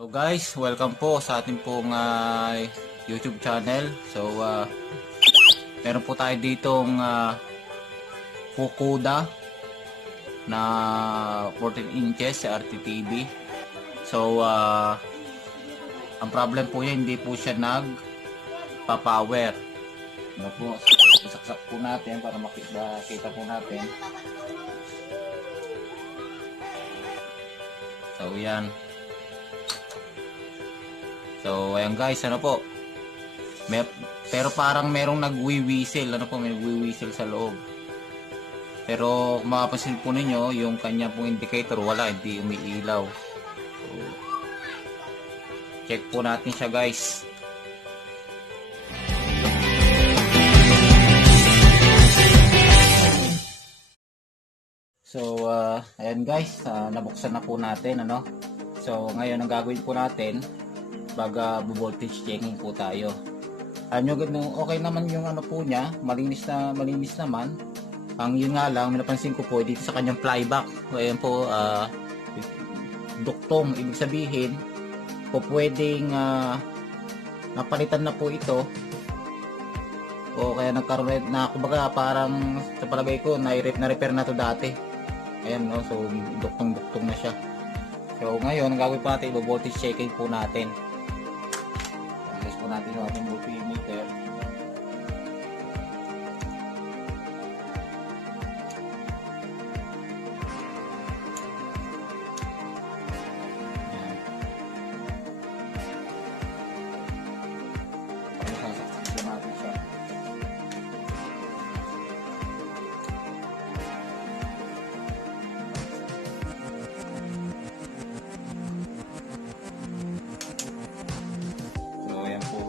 So guys, welcome po sa ating pong YouTube channel. So meron po tayo ditong Fukuda na 14 inches sa RTTV. So ang problem po niya, hindi po siya nagpa-power. Ano po, saksak po natin para makita po natin. So yan. So ayan guys, ano po, pero parang merong nagwiwistle, ano po, may nagwiwistle sa loob. Pero kung mapapansin po ninyo, yung kanya pong indicator wala, hindi umiilaw. So, check po natin siya guys. So ayan guys, nabuksan na po natin, ano. So ngayon ang gagawin po natin, baga voltage checking po tayo. Ano, okay naman yung ano po niya, malinis naman. Ang yun nga lang, napansin ko po dito sa kanyang flyback, ayan po, duktong, ibig sabihin po pwedeng napalitan na po ito, o kaya nagkaroon na, kumbaga parang sa palagay ko na-repair na to dati. Ayan, no, so duktong na siya. So ngayon ang gagawin pa natin, voltage checking po natin. Natin yung ating multimeter. Sasaksak natin siya.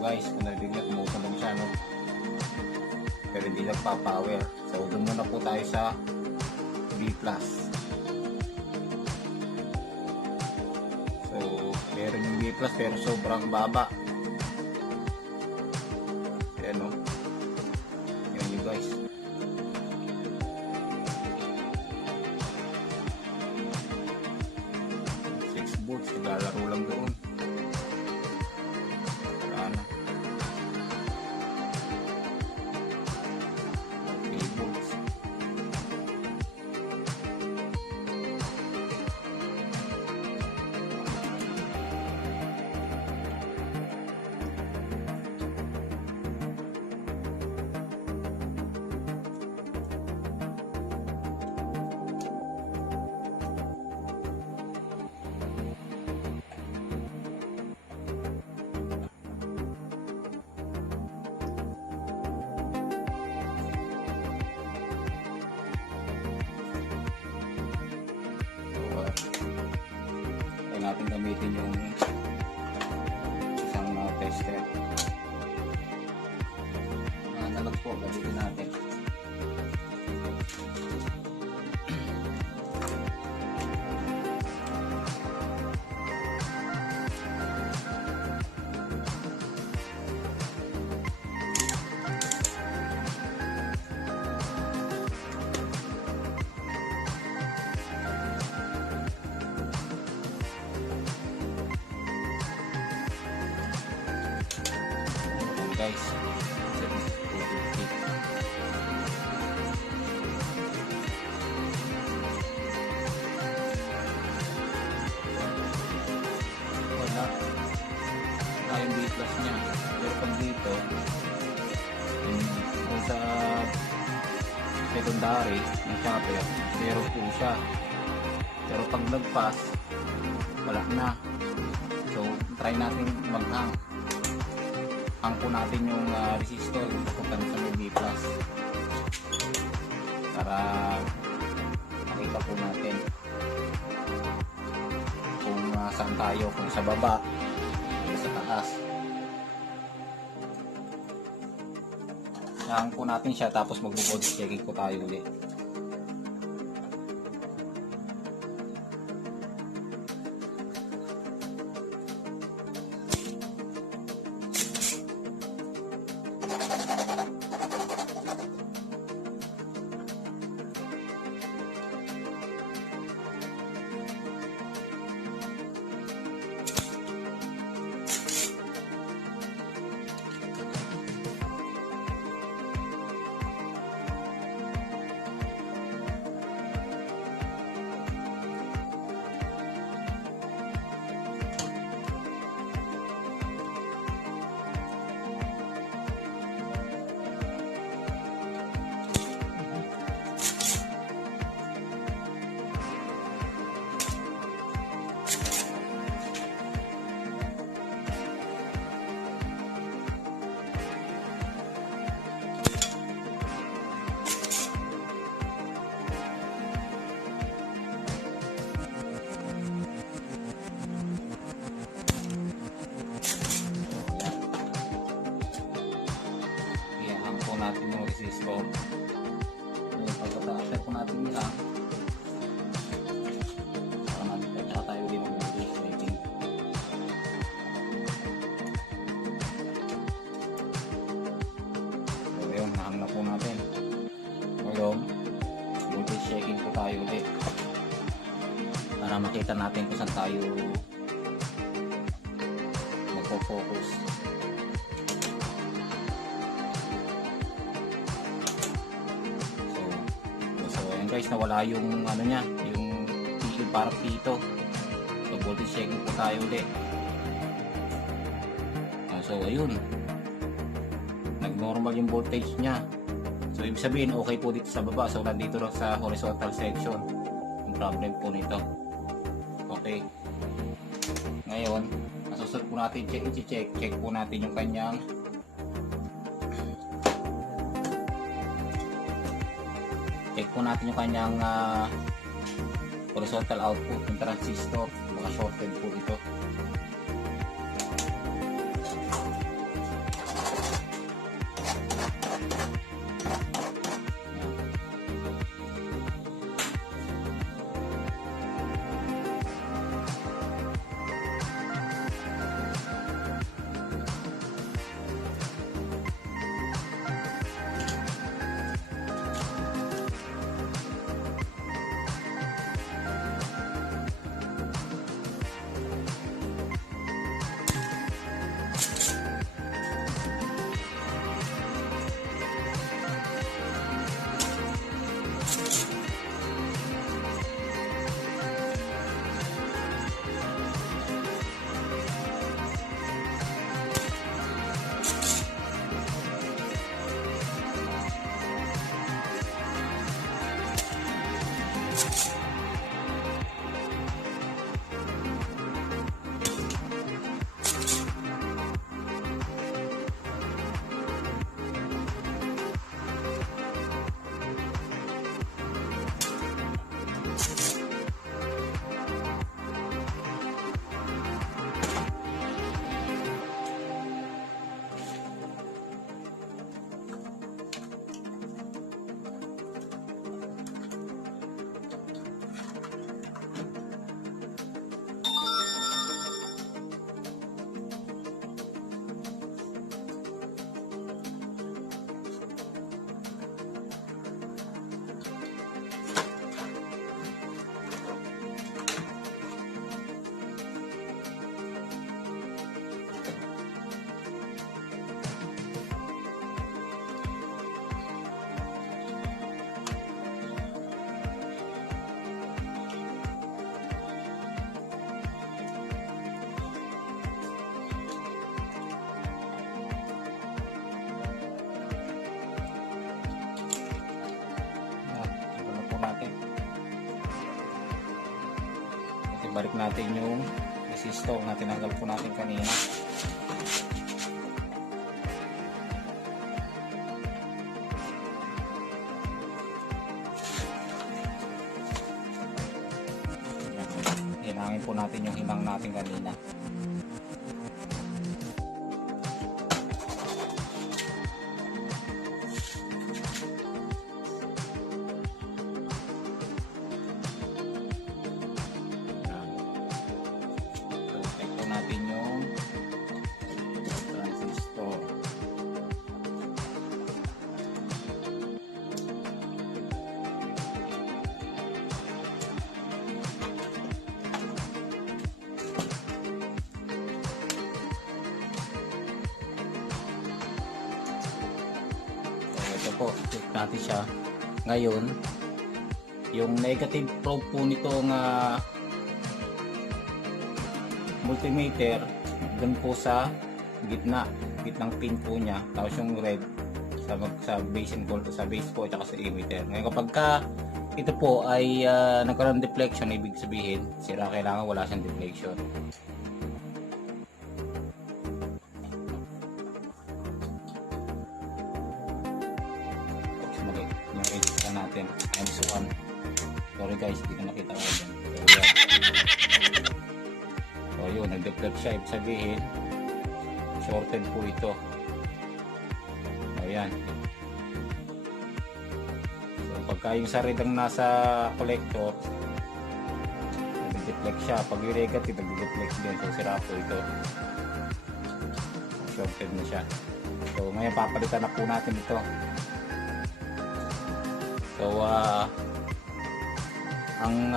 Guys, kung narinig niya, tumutunog siya, no? Pero hindi nagpa-power. So doon muna po tayo sa B+. So meron yung B+, pero sobrang baba. Ayan, no? Yan yun guys. Volts, naglalaro lang doon. Natin gamitin yung isang tester. Analog po, gamitin natin. Guys, wala tayong B+ niya, pero pag dito kung sa secondary ng chopper, meron po siya, pero pag nagpass wala na. So try natin mag-hang po natin yung resistor papunta sa may B+ para makita po natin kung saan tayo, kung sa baba o sa taas. Hang po natin siya, tapos mag-voltage checking po tayo ulit. transistor. Ngayon, pagkata-after po natin nila, para magkata tayo din ng setting. So yun, nahang na po natin. Ngayon, voltage checking po tayo ulit para makita natin kung saan tayo magpo-focus. So ayan guys, nawala yung ano niya, yung pigil parang pito. So voltage checking po tayo ulit. So ayun, nag-normal yung voltage niya. So ibig sabihin okay po dito sa baba. So nandito lang sa horizontal section yung problem po nito. Okay, ngayon masusunod po natin check po natin yung kanyang horizontal output ng transistor. Baka shorted po ito. Balik natin yung resistor na tinanggal po natin kanina. Hinangin po natin yung hinang natin kanina. Natin yung transistor. So ito po, check natin siya. Ngayon, yung negative probe po nitong multimeter dun po sa gitnang pin po niya, tapos yung red sa base and sa base po at sa emitter. Ngayon kapag ito po ay nagkaroon ng deflection, ibig sabihin sira, kailangan wala siyang deflection. Mali yung resistor natin times 1. Sorry guys, hindi ko nakita ko dyan. So yun, nag-deflect siya, ibig sabihin shorted po ito. Ayan. pagka yung sa red ang nasa collector, nag-deflect siya. Pag yung negative, nag-deflect din. So sira po ito, shorted na siya. So ngayon papalitan na po natin ito. So ang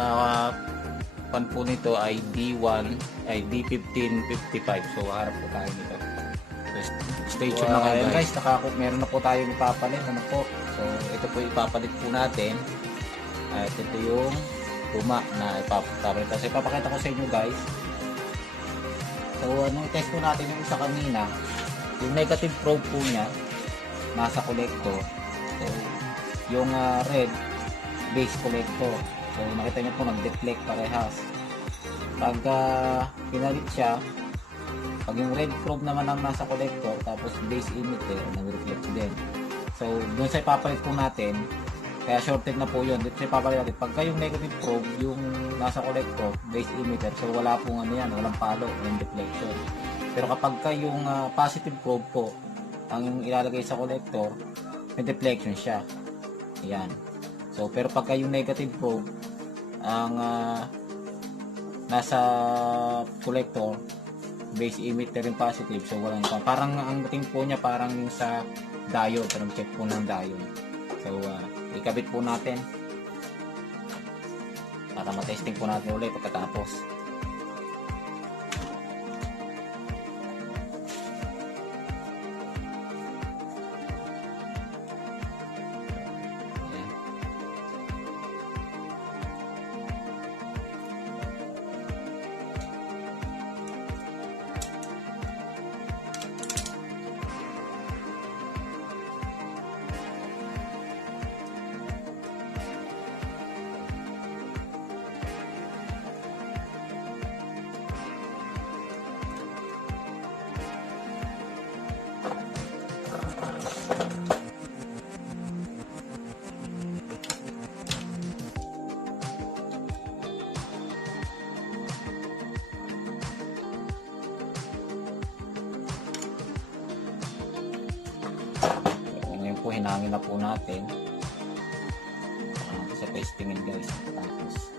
pan po nito ay D1555. So harap po tayo nito. So, stay tuned na kayo guys. Meron na po tayong ipapalit. Ano po? So ito po ipapalit po natin. At ito yung luma na ipapalit. So ipapakita ko sa inyo guys. So nung test po natin yung isa kanina, yung negative probe po niya nasa collector. So yung red base collector. So nakita niyo po nag-deflect parehas. Pag pinalit siya, pag yung red probe naman ang nasa collector tapos base emitter, nag-reflect din. So doon sa ipapalit po natin, kaya shorted na po yun. Dito sa ipapalit natin, pagka yung negative probe yung nasa collector, base emitter, so wala pong ano yan, walang palo, walang deflection. Pero kapag yung positive probe po ang ilalagay sa collector, may deflection siya. Ayan. So pero pagka yung negative probe ang nasa collector, base emitter yung positive, so walang parang ang dating po niya parang yung sa diode, parang check po ng diode. So ikabit po natin para matesting po natin ulit pagkatapos. Po hinangin na po natin sa testingin guys. Tapos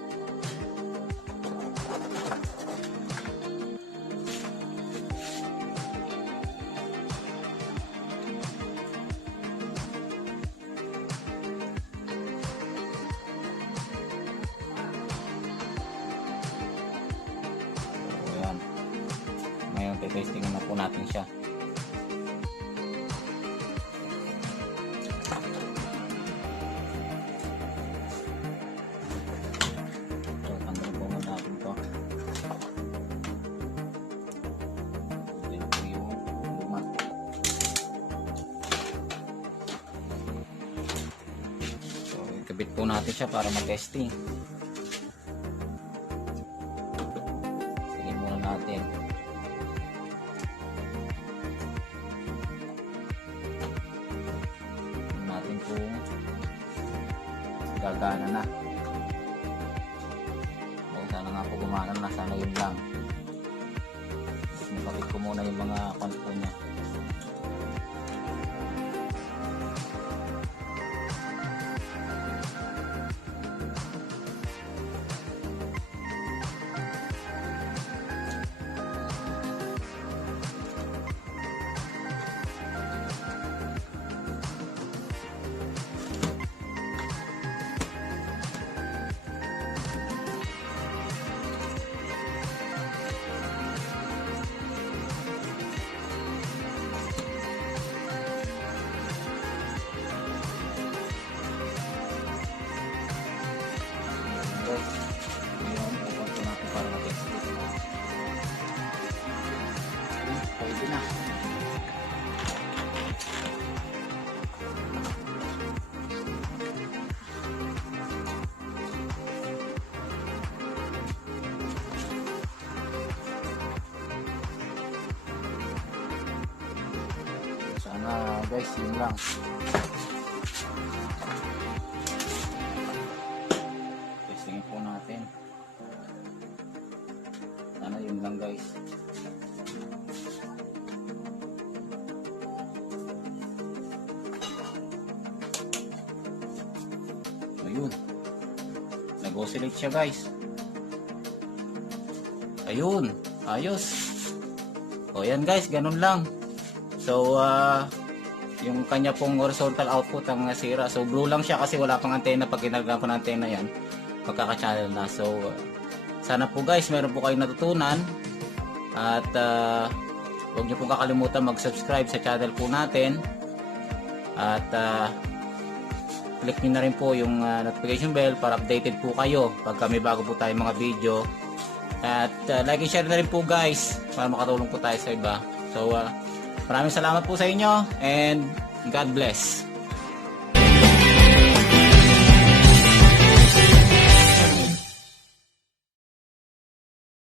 ayan, ngayon testingin na po natin siya. Ikabit po natin siya para mag-testing. Sige muna natin. Tignan natin kung gagana na. O sana nga po gumana na. Sana yun lang. Nabakit ko muna yung mga panpo niya. Pwede na. Sana guys, yun lang. Testingin po natin. Sana yun lang guys. Ayun. Nag-oscillate siya guys. Ayun. Ayos. O yan guys, ganun lang. So, yung kanya pong horizontal output ang sira. So, blue lang siya kasi wala pang antena. Pag ginagawa ko ng antena yan, magkaka-channel na. So, sana po guys, meron po kayong natutunan. At, huwag niyo pong kakalimutan mag-subscribe sa channel po natin. At, click niyo na rin po yung notification bell para updated po kayo pag may bago po tayong mga video. At like and share na rin po guys para makatulong po tayo sa iba. So maraming salamat po sa inyo and God bless.